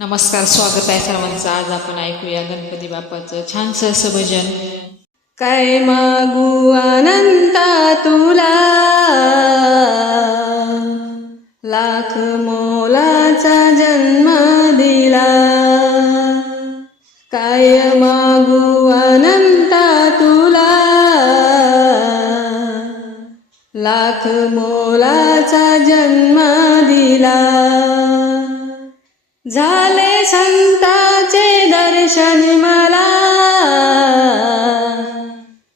नमस्कार स्वागत आहे सर्वांचं. आज आपण ऐकूया गणपती बाप्पाचं छानसं असं भजन काय मागू अनंता तुला? लाख मोलाचा जन्म दिला. काय मागू अनंता तुला? लाख मोलाचा जन्म दिला. झाला संताचे दर्शन मला.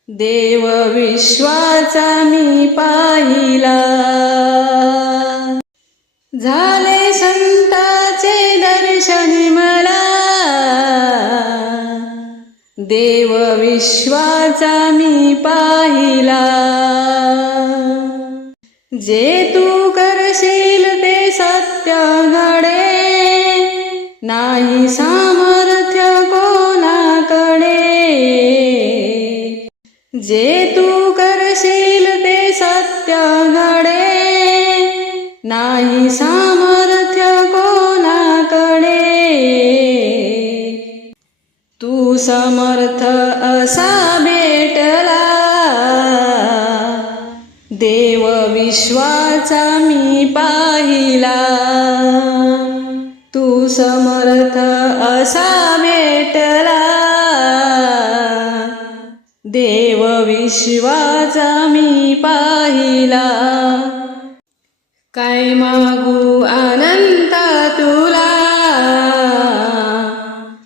देव विश्वाचा मी पाहिला. झाले संताचे दर्शन मला. देव विश्वाचा मी पाहिला. जे तू करशील ते सत्य घड नाही सामर्थ्य कोणाकडे. जे तू करशील ते सत्य घडे. नाही सामर्थ्य कोणाकडे. तू समर्थ असा भेटला. देव विश्वाचा मी पाहिला. समर्थ असा भेटला. देव विश्वाचा मी पाहिला. काय मागू अनंत तुला?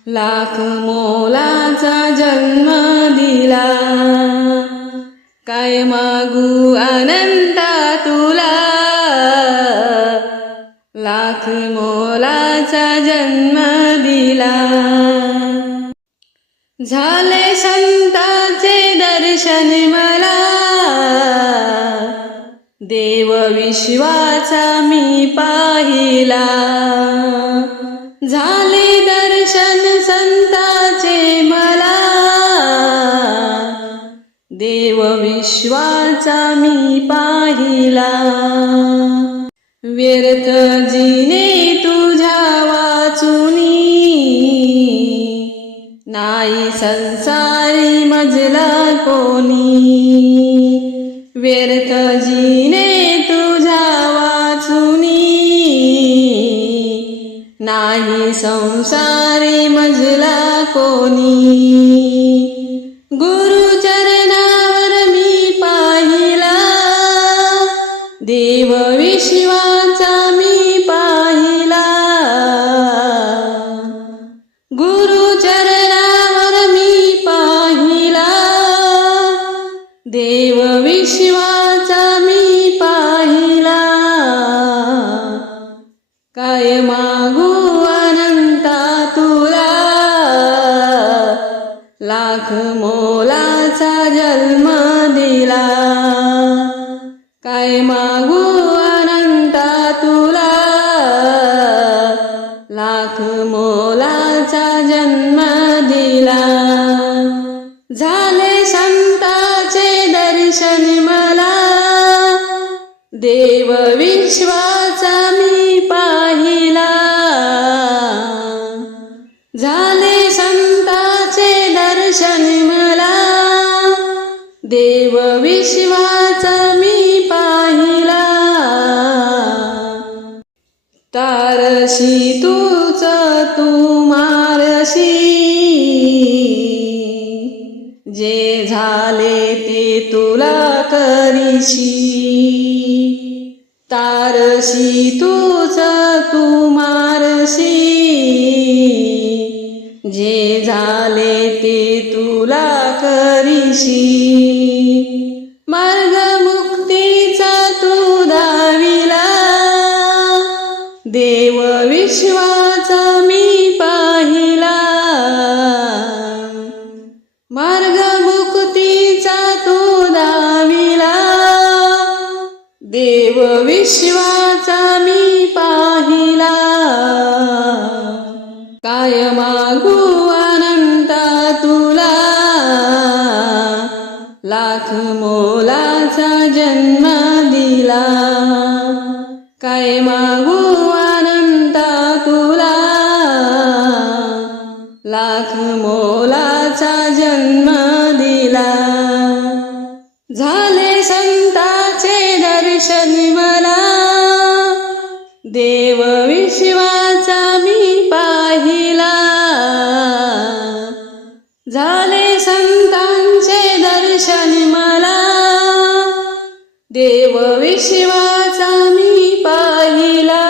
लाख मोलाचा जन्म दिला. काय मागू अनंत तुला? नाथ मोलाचा जन्म दिला. झाले संताचे दर्शन मला. देव विश्वाचा मी पाहिला. झाले दर्शन संताचे मला. देव विश्वाचा मी पाहिला. व्यर्थ जिने तुझ्या वाचुनी. नाही संसारी मजला कोणी. व्यर्थ जिने तुझ्या वाचुनी. नाही संसारी मजला कोणी. शिवाचा विश्वाचा मी पाहिला. काय मागू अनंता तुला लाख मोलाचा जन्म दिला. काय मागू देव विश्वाचा मी पाहिला. झाले संताचे दर्शन मला. देव विश्वाचा मी पाहिला. तारशी तूच तू मारशी. जे झाले ते तुला करीशी. तारशी तूच तू मारशी. जे झाले ते तुला करीशी. विश्वाचा मी पाहिला. काय मागू अनंता तुला? लाख मोलाचा जन्म दिला. काय मागू अनंता तुला? लाख मोल देव विश्वाचा मी पाहिला. झाले संतांचे दर्शन मला. देव विश्वाचा मी पाहिला.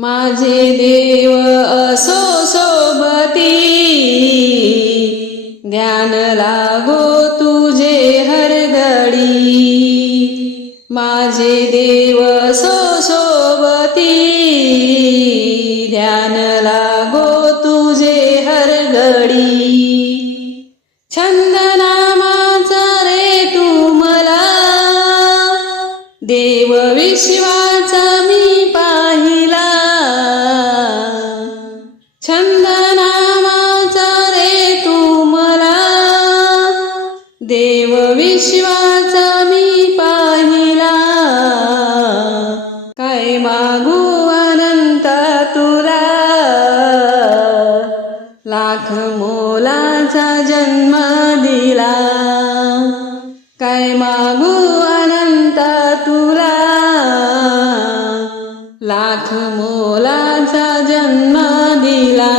माझे देव असो सोबती ज्ञान लागो तुझे हरदडी. माझे देव सोसोबती ध्यान लागो तुझे हरगडी छंद नामाचा रे तू मला देव विश्वाचा मी पाहिला. छंद नामाचा रे तू मला देव विश्वाचा मोलाचा जन्म दिला. काय मागू अनंत तुला? लाख मोलाचा जन्म दिला.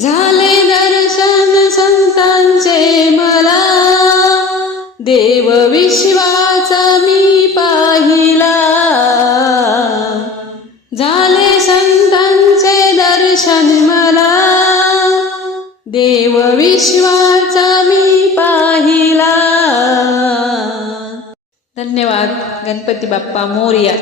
झाले दर्शन संतांचे मला. देव विश्वाचा मी देव विश्वाचा मी पाहिला. धन्यवाद गणपती बाप्पा मोरया.